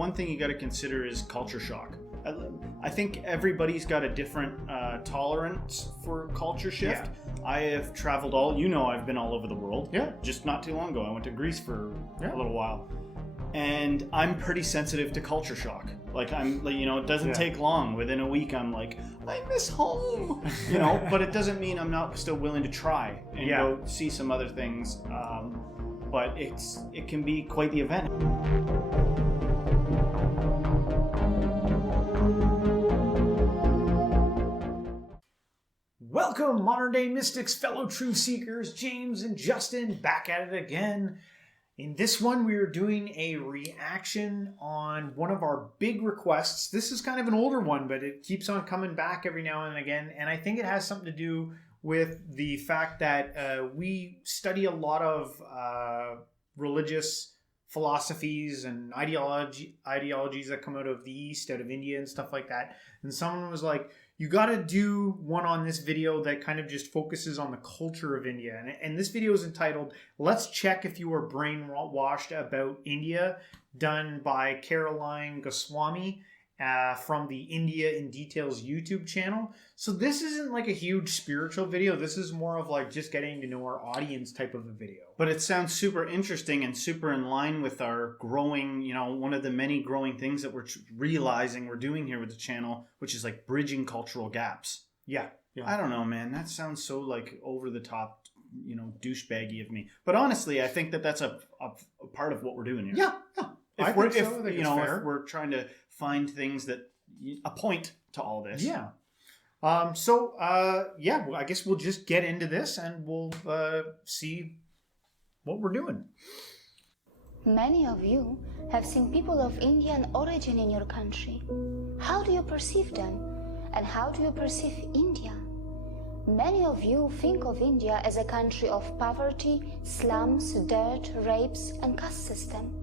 one thing you got to consider is culture shock. I think everybody's got a different tolerance for culture shift. Yeah. I have traveled I've been all over the world. Yeah. Just not too long ago, I went to Greece for a little while. And I'm pretty sensitive to culture shock. Like it doesn't take long. Within a week, I'm like, I miss home. But it doesn't mean I'm not still willing to try and go see some other things. But it can be quite the event. Welcome, modern day mystics, fellow truth seekers, James and Justin, back at it again. In this one, we are doing a reaction on one of our big requests. This is kind of an older one, but it keeps on coming back every now and again. And I think it has something to do with the fact that we study a lot of religious philosophies and ideologies that come out of the East, out of India and stuff like that. And someone was like, you got to do one on this video that kind of just focuses on the culture of India. And this video is entitled, Let's Check If You Are Brainwashed About India, done by Karoline Goswami from the India in Details YouTube channel. So this isn't like a huge spiritual video. This is more of like just getting to know our audience type of a video. But it sounds super interesting and super in line with our growing, one of the many growing things that we're realizing we're doing here with the channel, which is like bridging cultural gaps. Yeah. I don't know, man. That sounds so like over the top, douchebaggy of me. But honestly, I think that that's a part of what we're doing here. Yeah. If we're trying to find things that a point to all this. Yeah. I guess we'll just get into this and we'll see what we're doing. Many of you have seen people of Indian origin in your country. How do you perceive them? And how do you perceive India? Many of you think of India as a country of poverty, slums, dirt, rapes, and caste system.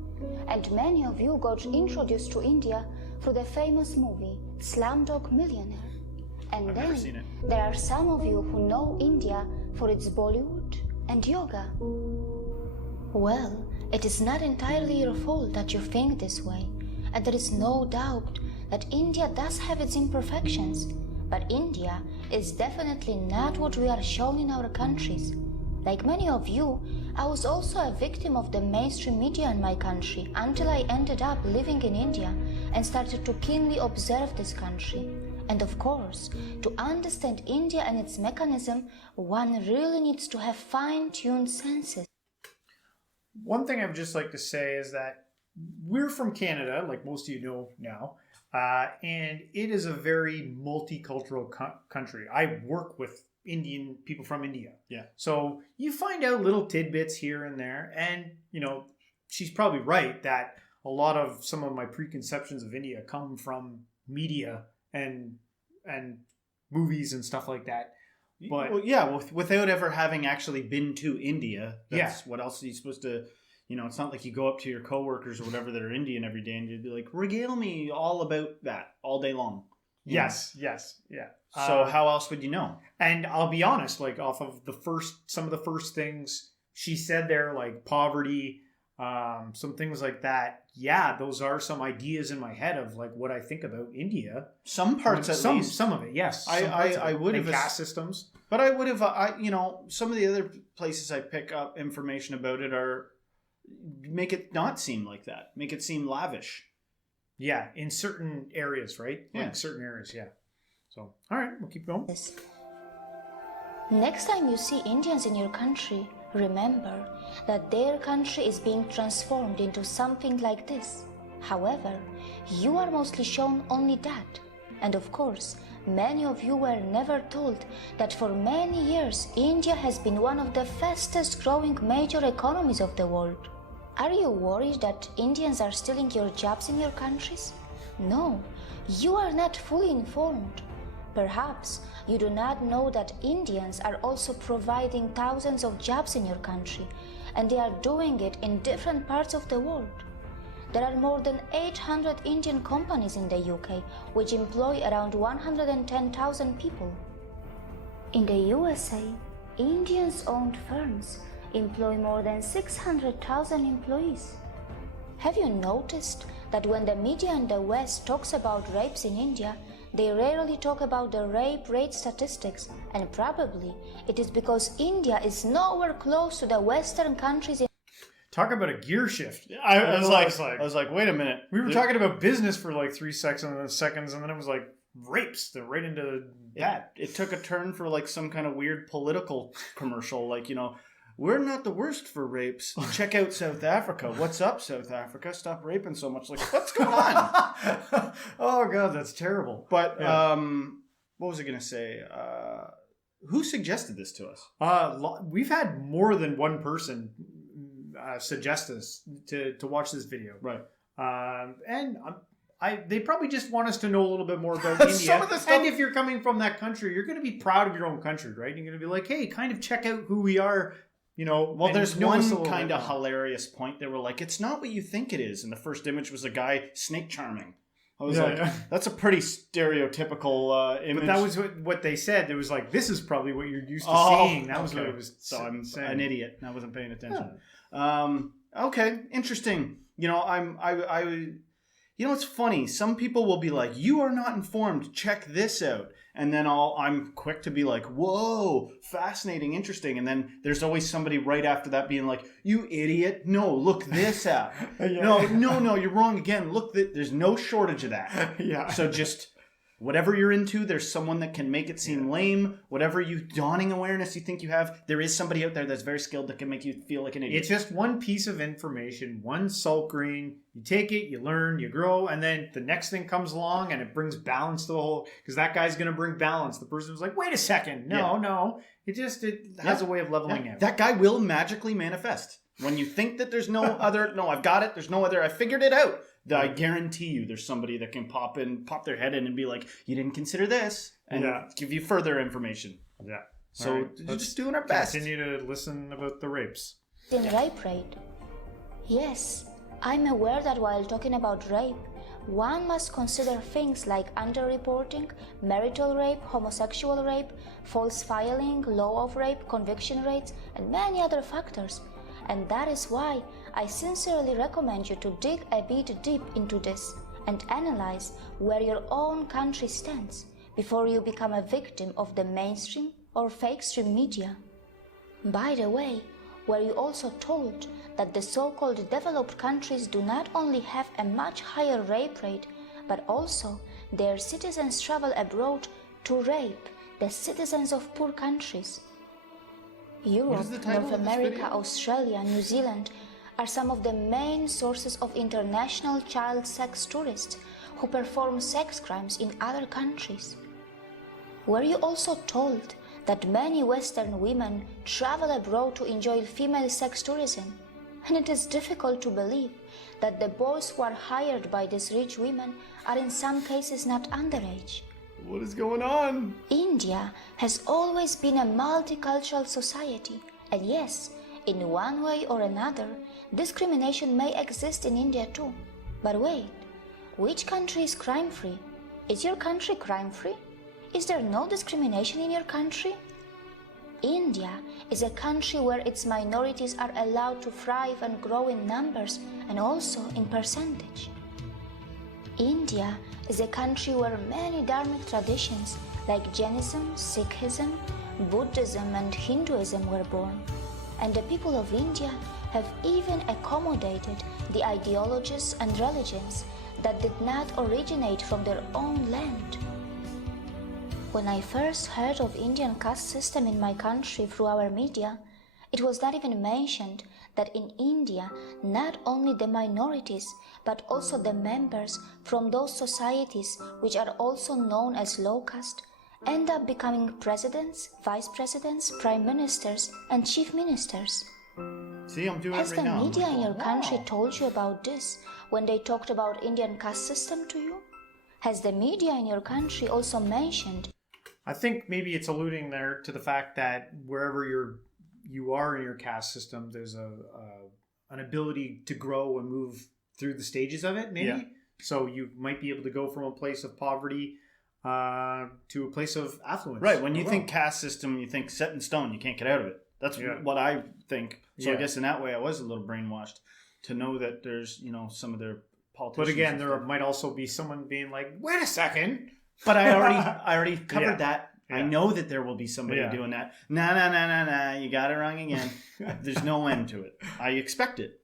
And many of you got introduced to India through the famous movie Slumdog Millionaire. And then there are some of you who know India for its Bollywood and yoga. Well, it is not entirely your fault that you think this way, and there is no doubt that India does have its imperfections, but India is definitely not what we are shown in our countries. Like many of you, I was also a victim of the mainstream media in my country until I ended up living in India and started to keenly observe this country. And of course, to understand India and its mechanism, one really needs to have fine-tuned senses. One thing I would just like to say is that we're from Canada, like most of you know now, and it is a very multicultural country. I work with Indian people from India. Yeah. So you find out little tidbits here and there. And, she's probably right that a lot of some of my preconceptions of India come from media and movies and stuff like that. But without ever having actually been to India, what else are you supposed to, it's not like you go up to your coworkers or whatever that are Indian every day and you'd be like, regale me all about that all day long. Yes. So how else would you know? And I'll be honest, like off of some of the first things she said there, like poverty, some things like that. Yeah, those are some ideas in my head of like what I think about India. Some parts, at least. Some of it, yes. I would have caste systems, but I would have. Some of the other places I pick up information about it are make it not seem like that. Make it seem lavish. Yeah, in certain areas, right? Yeah. Like certain areas, yeah. So, all right, we'll keep going. Next time you see Indians in your country, remember that their country is being transformed into something like this. However, you are mostly shown only that. And of course, many of you were never told that for many years, India has been one of the fastest growing major economies of the world. Are you worried that Indians are stealing your jobs in your countries? No, you are not fully informed. Perhaps you do not know that Indians are also providing thousands of jobs in your country, and they are doing it in different parts of the world. There are more than 800 Indian companies in the UK, which employ around 110,000 people. In the USA, Indians-owned firms employ more than 600,000 employees. Have you noticed that when the media in the West talks about rapes in India, they rarely talk about the rape rate statistics, and probably it is because India is nowhere close to the Western countries in Talk about a gear shift. I was like, wait a minute. We were talking about business for like 3 seconds, and then it was like rapes. They're right into that. It took a turn for like some kind of weird political commercial, like, we're not the worst for rapes. Check out South Africa. What's up, South Africa? Stop raping so much. Like, what's going on? Oh God, that's terrible. But what was I going to say? Who suggested this to us? We've had more than one person suggest us to watch this video, right? And they probably just want us to know a little bit more about India. Some of the stuff... And if you're coming from that country, you're going to be proud of your own country, right? You're going to be like, hey, kind of check out who we are. Well, there's one kind of hilarious point. They were like, it's not what you think it is. And the first image was a guy snake charming. I was that's a pretty stereotypical image. But that was what they said. It was like, this is probably what you're used to seeing. That was what it was. So I'm saying. An idiot. I wasn't paying attention. Yeah. Okay, interesting. It's funny. Some people will be like, you are not informed. Check this out. And then I'm quick to be like, whoa, fascinating, interesting. And then there's always somebody right after that being like, you idiot. No, look this up. No, you're wrong again. Look, there's no shortage of that. Yeah. So just whatever you're into, there's someone that can make it seem lame. Whatever dawning awareness you think you have, there is somebody out there that's very skilled that can make you feel like an idiot. It's just one piece of information, one salt grain. You take it, you learn, you grow, and then the next thing comes along and it brings balance to the whole... Because that guy's going to bring balance. The person was like, wait a second. No. It has a way of leveling out. That guy will magically manifest. When you think that there's no other... No, I've got it. There's no other... I figured it out. I guarantee you there's somebody that can pop their head in and be like, you didn't consider this, and give you further information. Yeah. So we're just doing our best. Continue to listen about the rapes. in rape rate. Yes, I'm aware that while talking about rape, one must consider things like underreporting, marital rape, homosexual rape, false filing, law of rape, conviction rates, and many other factors. And that is why I sincerely recommend you to dig a bit deep into this and analyze where your own country stands before you become a victim of the mainstream or fake stream media. By the way, were you also told that the so-called developed countries do not only have a much higher rape rate, but also their citizens travel abroad to rape the citizens of poor countries? Europe, North America, Australia, New Zealand are some of the main sources of international child sex tourists who perform sex crimes in other countries. Were you also told that many Western women travel abroad to enjoy female sex tourism? And it is difficult to believe that the boys who are hired by these rich women are in some cases not underage. What is going on? India has always been a multicultural society, and yes, in one way or another, discrimination may exist in India too. But wait, which country is crime-free? Is your country crime-free? Is there no discrimination in your country? India is a country where its minorities are allowed to thrive and grow in numbers and also in percentage. India is a country where many dharmic traditions like Jainism, Sikhism, Buddhism and Hinduism were born. And the people of India have even accommodated the ideologies and religions that did not originate from their own land. When I first heard of Indian caste system in my country through our media, it was not even mentioned that in India, not only the minorities, but also the members from those societies which are also known as low caste, end up becoming presidents, vice presidents, prime ministers, and chief ministers. See, I'm doing Has it right now. the media in your country told you about this when they talked about Indian caste system to you? Has the media in your country also mentioned? I think maybe it's alluding there to the fact that wherever you are in your caste system, there's an ability to grow and move through the stages of it, maybe. Yeah. So you might be able to go from a place of poverty to a place of affluence. Right. When you think caste system, you think set in stone. You can't get out of it. That's what I think. So I guess in that way, I was a little brainwashed. to know that there's, some of their politicians. But again, there might also be someone being like, wait a second. But I already covered that. Yeah. I know that there will be somebody doing that. Nah, you got it wrong again. There's no end to it. I expect it.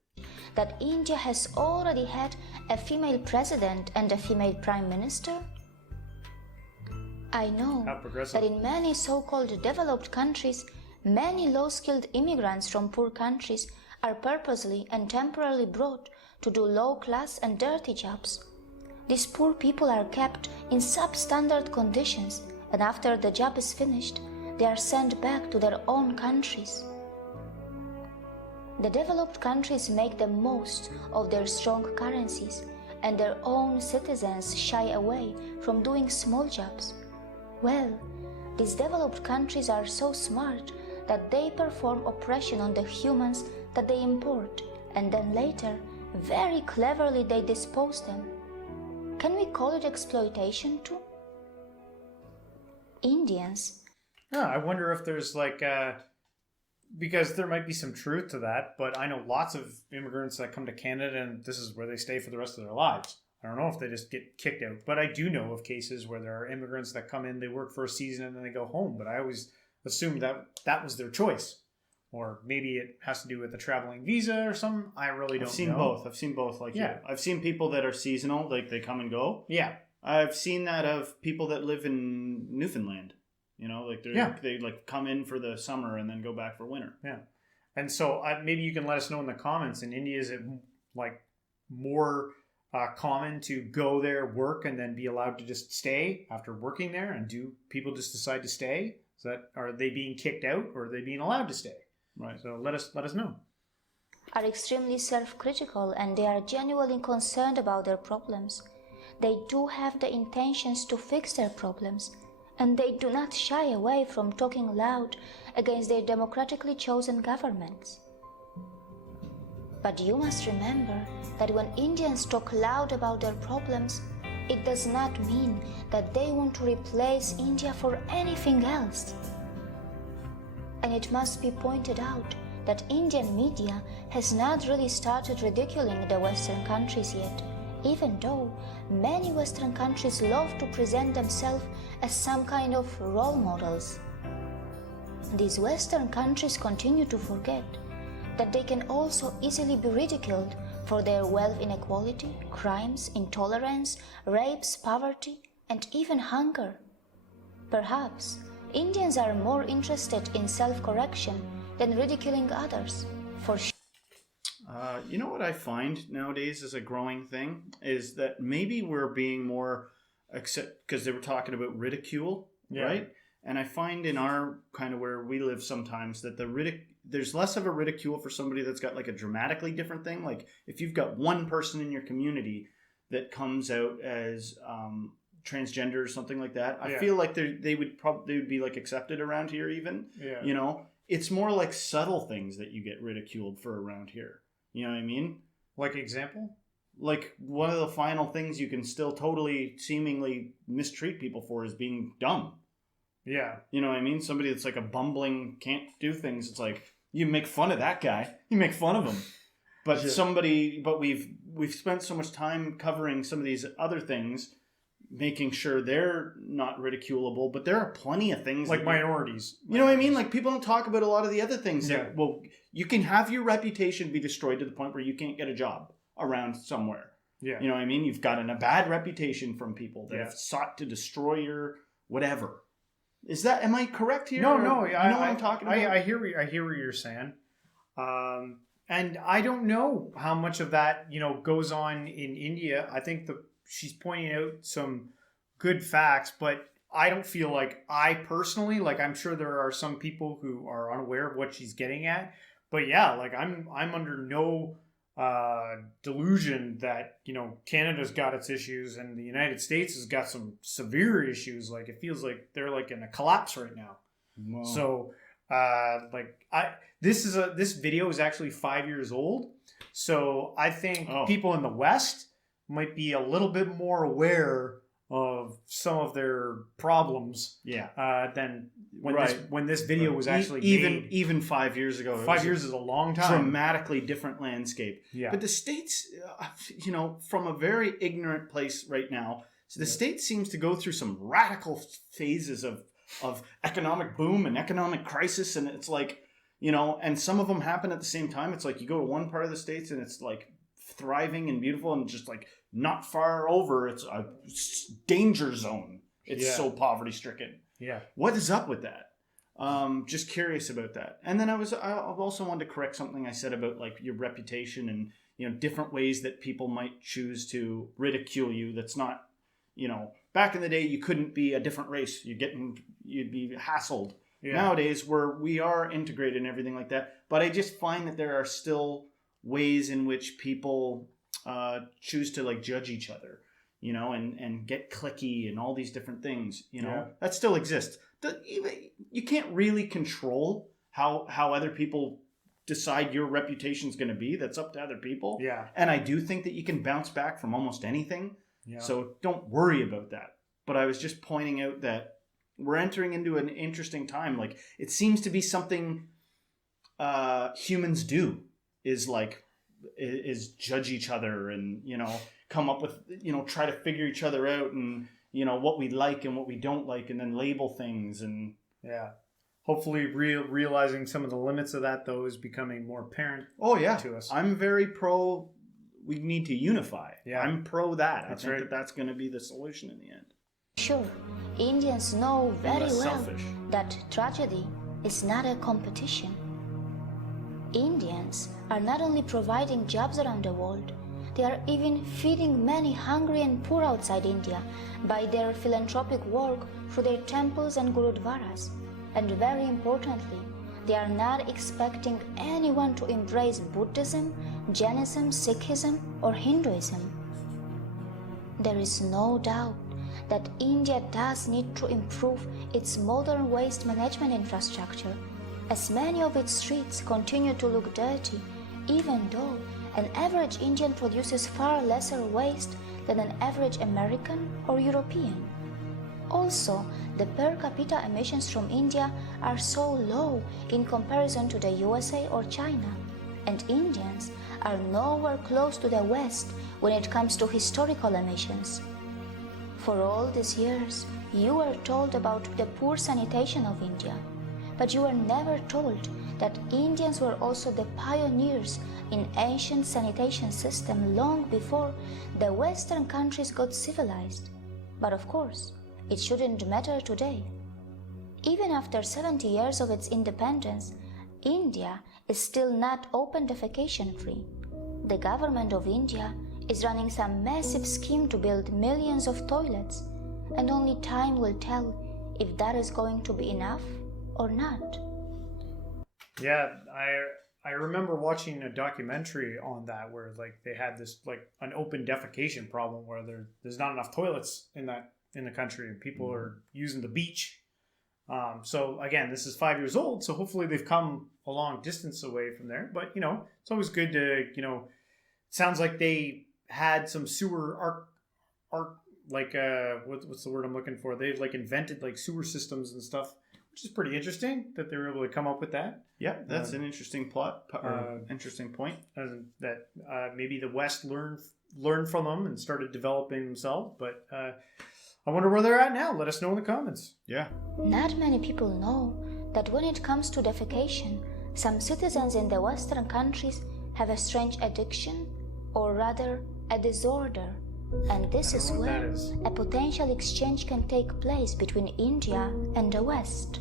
That India has already had a female president and a female prime minister? I know that in many so-called developed countries, many low-skilled immigrants from poor countries are purposely and temporarily brought to do low-class and dirty jobs. These poor people are kept in substandard conditions, and after the job is finished, they are sent back to their own countries. The developed countries make the most of their strong currencies, and their own citizens shy away from doing small jobs. Well, these developed countries are so smart that they perform oppression on the humans that they import, and then later, very cleverly they dispose them. Can we call it exploitation too? Indians. Yeah, I wonder if there's because there might be some truth to that, but I know lots of immigrants that come to Canada and this is where they stay for the rest of their lives. I don't know if they just get kicked out, but I do know of cases where there are immigrants that come in, they work for a season and then they go home, but I always assumed that was their choice. Or maybe it has to do with the traveling visa or something. I really don't know. I've seen both. I've seen people that are seasonal, like they come and go. Yeah. I've seen that of people that live in Newfoundland. They come in for the summer and then go back for winter. Yeah. And so maybe you can let us know in the comments. In India, is it more common to go there, work, and then be allowed to just stay after working there? And do people just decide to stay? Are they being kicked out or are they being allowed to stay? Right. So let us know. Are extremely self-critical and they are genuinely concerned about their problems. They do have the intentions to fix their problems, and they do not shy away from talking loud against their democratically chosen governments. But you must remember that when Indians talk loud about their problems, it does not mean that they want to replace India for anything else. And it must be pointed out that Indian media has not really started ridiculing the Western countries yet, even though many Western countries love to present themselves as some kind of role models. These Western countries continue to forget that they can also easily be ridiculed for their wealth inequality, crimes, intolerance, rapes, poverty, and even hunger. Perhaps Indians are more interested in self-correction than ridiculing others, for sure. You know what I find nowadays is a growing thing is that maybe we're being more because they were talking about ridicule, right? And I find in our kind of where we live sometimes that there's less of a ridicule for somebody that's got like a dramatically different thing. Like if you've got one person in your community that comes out as transgender or something like that, I feel like they would be like accepted around here even. Yeah. It's more like subtle things that you get ridiculed for around here. You know what I mean? Like example? Like one of the final things you can still totally seemingly mistreat people for is being dumb. Yeah. You know what I mean? Somebody that's like a bumbling, can't do things. It's like, you make fun of that guy. You make fun of him. But we've spent so much time covering some of these other things, making sure they're not ridiculable, but there are plenty of things like minorities. You know what I mean? Like people don't talk about a lot of the other things. Yeah. Well, you can have your reputation be destroyed to the point where you can't get a job around somewhere. Yeah. You know what I mean? You've gotten a bad reputation from people that have sought to destroy your whatever. Am I correct here? No. You know what I'm talking about? I hear what you're saying. And I don't know how much of that, goes on in India. I think she's pointing out some good facts, but I don't feel like I personally, I'm sure there are some people who are unaware of what she's getting at. But yeah, I'm under no delusion that, Canada's got its issues and the United States has got some severe issues. It feels like they're in a collapse right now. Whoa. So this video is actually 5 years old. So I think people in the West might be a little bit more aware of some of their problems. Yeah. Than when Right. when this video was actually made. Even 5 years ago. 5 years is a long time. Dramatically different landscape. Yeah. But the States, from a very ignorant place right now, so the States seems to go through some radical phases of economic boom and economic crisis, and it's like, and some of them happen at the same time. It's like you go to one part of the States and it's like thriving and beautiful, and just like not far over, it's a danger zone. It's so poverty stricken. Yeah. What is up with that? Just curious about that. And then I also wanted to correct something I said about like your reputation and different ways that people might choose to ridicule you. That's not, back in the day you couldn't be a different race. You'd be hassled. Yeah. Nowadays we are integrated and everything like that. But I just find that there are still ways in which people choose to like judge each other, and get cliquey and all these different things, that still exists. You can't really control how other people decide your reputation is going to be. That's up to other people. Yeah. And I do think that you can bounce back from almost anything. Yeah. So don't worry about that. But I was just pointing out that we're entering into an interesting time. Like, it seems to be something humans do is judge each other and, come up with, try to figure each other out and, what we like and what we don't like, and then label things. And hopefully realizing some of the limits of that, though, is becoming more apparent to us. I'm very pro, we need to unify. Yeah. I'm pro that. That's I think right. that that's going to be the solution in the end. Sure, Indians know very well selfish. that tragedy is not a competition. Indians are not only providing jobs around the world, they are even feeding many hungry and poor outside India by their philanthropic work through their temples and gurudwaras. And very importantly, they are not expecting anyone to embrace Buddhism, Jainism, Sikhism, or Hinduism. There is no doubt that India does need to improve its modern waste management infrastructure, as many of its streets continue to look dirty, even though an average Indian produces far lesser waste than an average American or European. Also, the per capita emissions from India are so low in comparison to the USA or China, and Indians are nowhere close to the West when it comes to historical emissions. For all these years, you were told about the poor sanitation of India, but you were never told that Indians were also the pioneers in ancient sanitation system long before the Western countries got civilized. But of course, it shouldn't matter today. Even after 70 years of its independence, India is still not open defecation free. The government of India is running some massive scheme to build millions of toilets, and only time will tell if that is going to be enough or not. Yeah, I remember watching a documentary on that where like they had this like an open defecation problem where there's not enough toilets in the country and people are using the beach. So again, this is 5 years old, so hopefully they've come a long distance away from there. But it's always good to it sounds like they had some sewer what's the word I'm looking for? They've like invented like sewer systems and stuff, which is pretty interesting that they were able to come up with that. Yeah, that's an interesting interesting point. That maybe the West learned from them and started developing themselves. But I wonder where they're at now. Let us know in the comments. Yeah. Not many people know that when it comes to defecation, some citizens in the Western countries have a strange addiction, or rather a disorder. And this is where a potential exchange can take place between India and the West.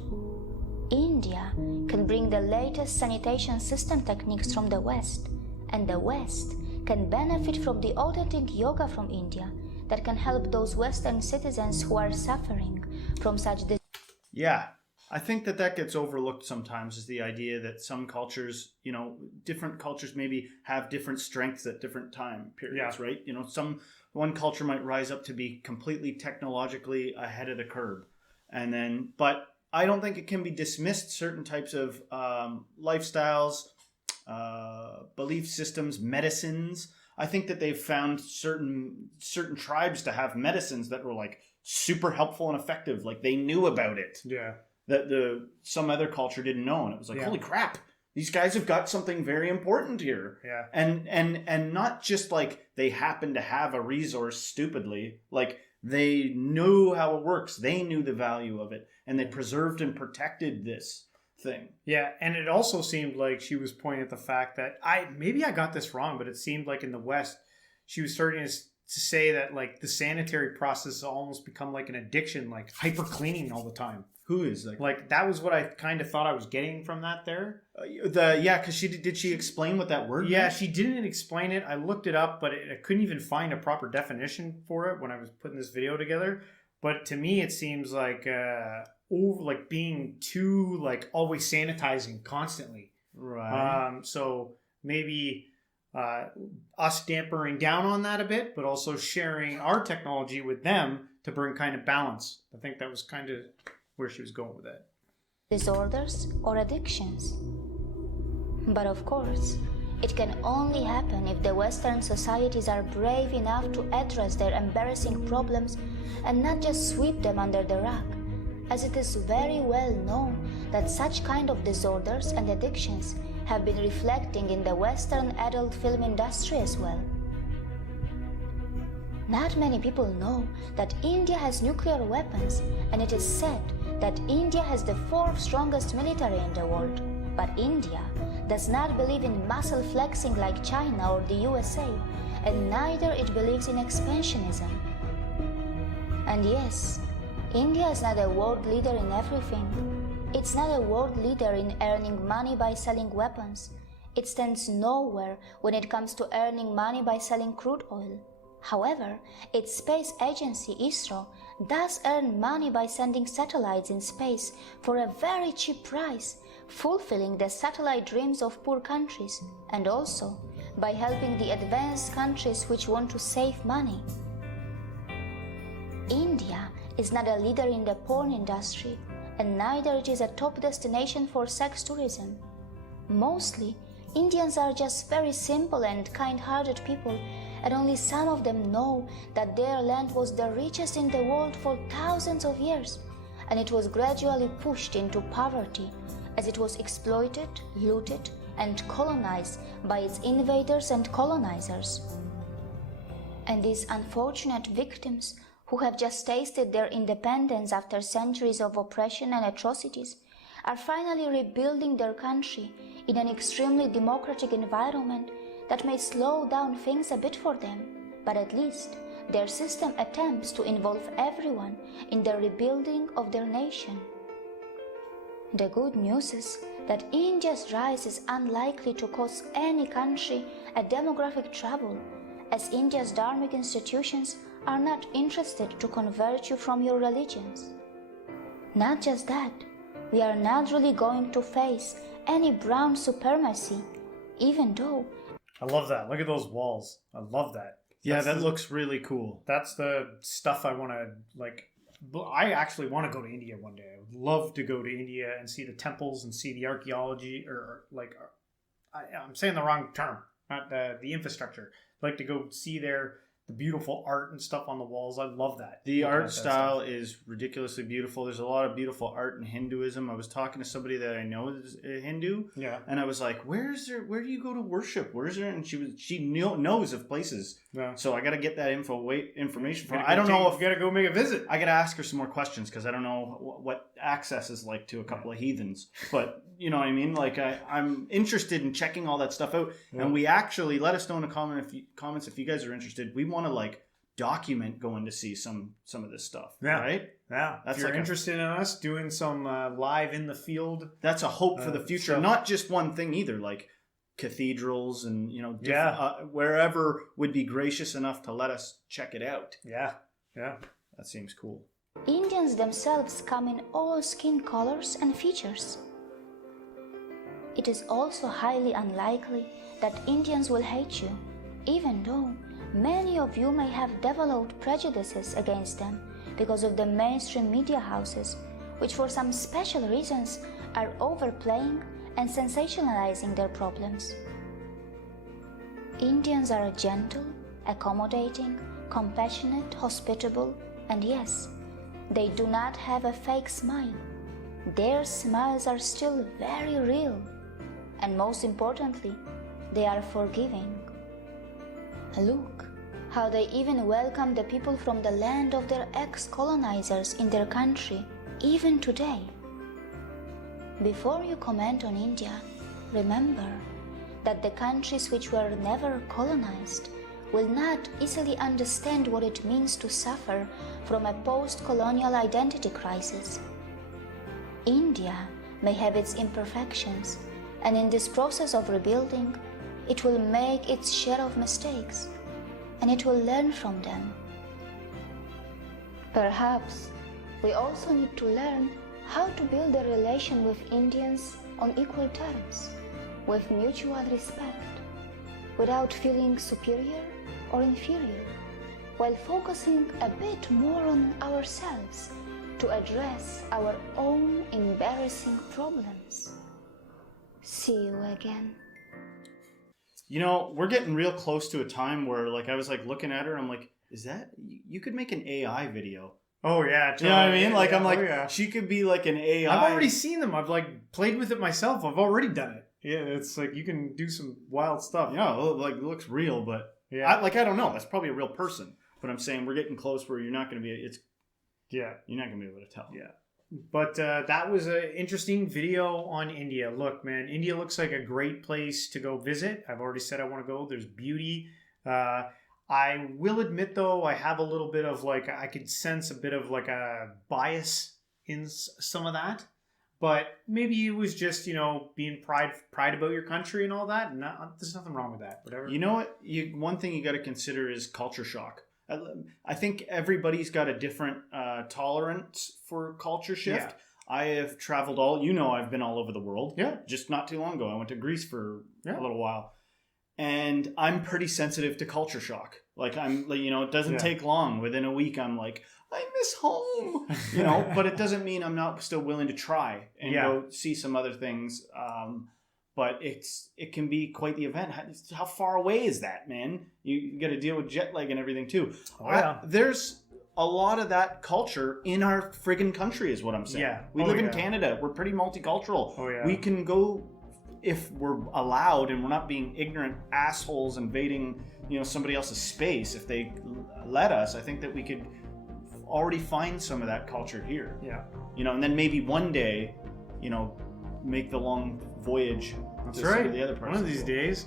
India can bring the latest sanitation system techniques from the West, and the West can benefit from the authentic yoga from India that can help those Western citizens who are suffering from such Yeah, I think that gets overlooked sometimes, is the idea that some cultures, different cultures maybe have different strengths at different time periods, right? One culture might rise up to be completely technologically ahead of the curve. But I don't think it can be dismissed. Certain types of lifestyles, belief systems, medicines I think that they've found certain tribes to have medicines that were like super helpful and effective. Like they knew about it. Yeah. That some other culture didn't know, and it was like, holy crap, these guys have got something very important here. Yeah. And not just like they happen to have a resource stupidly, like they knew how it works. They knew the value of it, and they preserved and protected this thing. Yeah, and it also seemed like she was pointing at the fact that maybe I got this wrong, but it seemed like in the West, she was starting to say that like the sanitary process has almost become like an addiction, like hyper cleaning all the time. Who is like that was what I kind of thought I was getting from that there. Because did she explain what that word? Yeah, she didn't explain it. I looked it up, but I couldn't even find a proper definition for it when I was putting this video together. But to me, it seems like like being too like always sanitizing constantly. Right. So maybe us dampering down on that a bit, but also sharing our technology with them to bring kind of balance. I think that was kind of where she was going with that. Disorders or addictions. But of course, it can only happen if the Western societies are brave enough to address their embarrassing problems and not just sweep them under the rug, as it is very well known that such kind of disorders and addictions have been reflecting in the Western adult film industry as well. Not many people know that India has nuclear weapons, and it is said that India has the 4th strongest military in the world. But India does not believe in muscle flexing like China or the USA, and neither it believes in expansionism. And yes, India is not a world leader in everything. It's not a world leader in earning money by selling weapons. It stands nowhere when it comes to earning money by selling crude oil. However, its space agency, ISRO, does earn money by sending satellites in space for a very cheap price, fulfilling the satellite dreams of poor countries, and also by helping the advanced countries which want to save money. India is not a leader in the porn industry, and neither it is a top destination for sex tourism. Mostly, Indians are just very simple and kind-hearted people, and only some of them know that their land was the richest in the world for thousands of years, and it was gradually pushed into poverty as it was exploited, looted, and colonized by its invaders and colonizers. And these unfortunate victims who have just tasted their independence after centuries of oppression and atrocities are finally rebuilding their country in an extremely democratic environment that may slow down things a bit for them, but at least their system attempts to involve everyone in the rebuilding of their nation. The good news is that India's rise is unlikely to cause any country a demographic trouble, as India's dharmic institutions are not interested to convert you from your religions. Not just that, we are not really going to face any brown supremacy, even though... I love that. Look at those walls. I love that. Yeah, that looks really cool. That's the stuff I want to, like... I actually want to go to India one day. I would love to go to India and see the temples and see the archaeology, or like... I'm saying the wrong term, not the infrastructure. I'd like to go see the beautiful art and stuff on the walls. I love that. The art style is ridiculously beautiful. There's a lot of beautiful art in Hinduism. I was talking to somebody that I know is a Hindu, and I was like, "Where do you go to worship? Where's there?" And she knows of places. Yeah. So I got to get that information from her. I don't know if you got to go make a visit. I got to ask her some more questions because I don't know what access is like to a couple of heathens. But you know what I mean? Like I'm interested in checking all that stuff out. Yeah. And we actually let us know in the comments if you guys are interested. We want to like document going to see some of this stuff. Yeah. Right? Yeah. That's if you're interested in us doing some live in the field. That's a hope for the future. Stuff. Not just one thing either. Like cathedrals and wherever would be gracious enough to let us check it out. Yeah. That seems cool. Indians themselves come in all skin colors and features. It is also highly unlikely that Indians will hate you, even though many of you may have developed prejudices against them because of the mainstream media houses, which for some special reasons are overplaying and sensationalizing their problems. Indians are gentle, accommodating, compassionate, hospitable, and yes, they do not have a fake smile. Their smiles are still very real. And most importantly, they are forgiving. Look how they even welcome the people from the land of their ex-colonizers in their country, even today. Before you comment on India, remember that the countries which were never colonized will not easily understand what it means to suffer from a post-colonial identity crisis. India may have its imperfections, and in this process of rebuilding, it will make its share of mistakes, and it will learn from them. Perhaps we also need to learn how to build a relation with Indians on equal terms, with mutual respect, without feeling superior or inferior, while focusing a bit more on ourselves to address our own embarrassing problems. See you again. You know, we're getting real close to a time where, like, I was like looking at her, I'm like, is that, you could make an AI video. Oh yeah, You know what I mean? Like, yeah, I'm like, yeah. she could be like an AI. I've already seen them. I've like played with it myself. I've already done it. Yeah, it's like you can do some wild stuff. Yeah, like it looks real, but Yeah. I don't know. That's probably a real person. But I'm saying we're getting close where you're not going to be. Yeah. You're not going to be able to tell. Yeah. But that was an interesting video on India. Look, man, India looks like a great place to go visit. I've already said I want to go. There's beauty. I will admit, though, I have a little bit of like, I could sense a bit of like a bias in some of that. But maybe it was just, you know, being pride about your country and all that. And there's nothing wrong with that. Whatever. You know what? One thing you got to consider is culture shock. I think everybody's got a different tolerance for culture shift. Yeah. I have traveled I've been all over the world. Yeah. Just not too long ago. I went to Greece for Yeah. a little while. And I'm pretty sensitive to culture shock. Like, it doesn't Yeah. take long. Within a week, I'm like, I miss home, but it doesn't mean I'm not still willing to try and Yeah. go see some other things. But it can be quite the event. How far away is that, man? You got to deal with jet lag and everything too. Oh, yeah. There's a lot of that culture in our friggin' country is what I'm saying. Yeah. We Oh, live in yeah. Canada. We're pretty multicultural. Oh, yeah. We can go, if we're allowed and we're not being ignorant assholes invading, somebody else's space, if they let us, I think that we could already find some of that culture here. Yeah. And then maybe one day, make the long voyage. That's to some right. of the other parts One of the these world. days.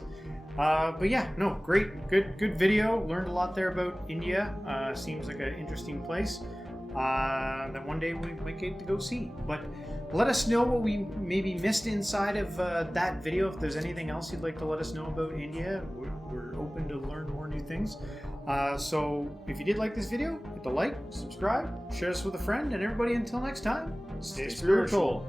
But yeah, no, great, good video. Learned a lot there about India. Seems like an interesting place that one day we might get to go see. But let us know what we maybe missed inside of that video. If there's anything else you'd like to let us know about India, we're open to learn more new things. So if you did like this video, hit the like, subscribe, share this with a friend, and everybody until next time, stay spiritual.